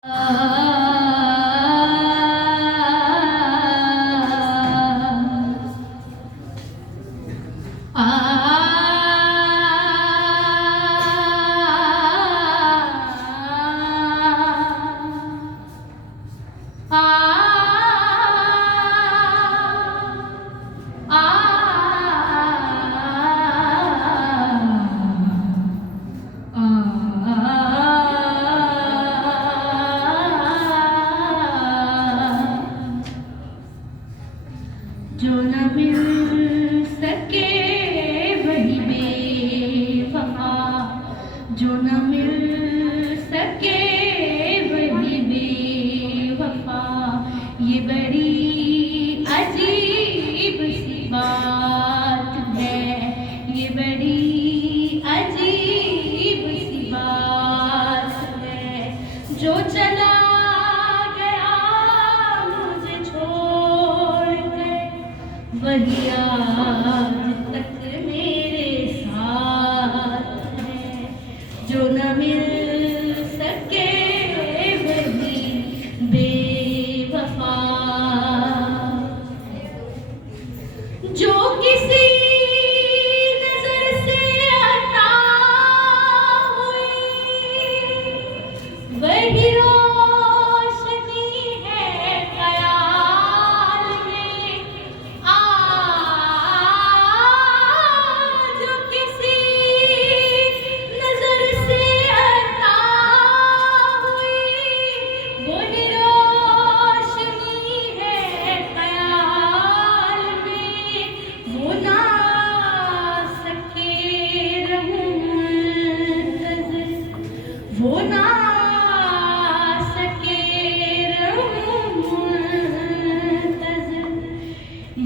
जो न मिल सके वही बेवफा, जो न मिल सके वही बेवफा। ये बड़ी अजीब सी बात है, ये बड़ी अजीब सी बात है। जो चला गया मुझे छोड़ के, वही आज तक मेरे साथ है। जो न मिल सके वही बेवफा, जो किसी नजर से अता हुई वही रोशनी है ख्याल में। जो किसी नजर से अता हुई वही रोशनी है ख्याल में। वो ना सके रहूं मुंतज़िर, वो ना सके रहूं मुंतज़िर।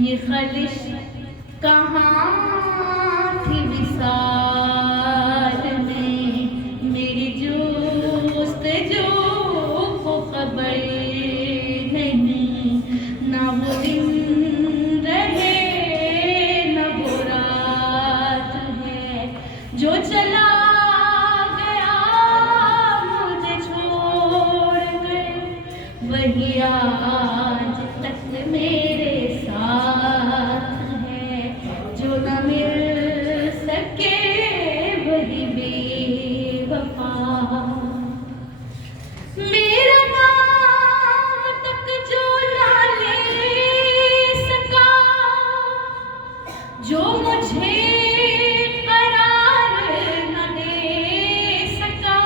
ये ख्वाहिश कहाँ थी विसाल में, मेरी जोस्तजू को खबर नहीं। ना वो दिन रहे न वो रात है। जो चला गया मुझे छोड़ कर, वही आज तक मेरे साथ है। जो न मिल सके वही बेवफा। मेरा नाम तक जो ना ले सका, जो मुझे करार न दे सका।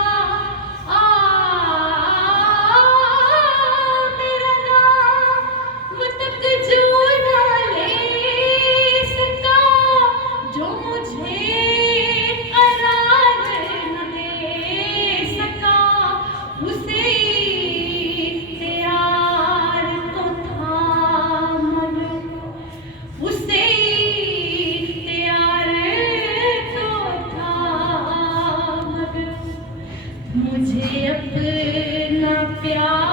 मेरा नाम तक जो ना ले सका, जो मुझे करार न दे सका। उसे इख्तियार तो था मगर, उसे इख्तियार तो था मगर, मुझे अपना प्यार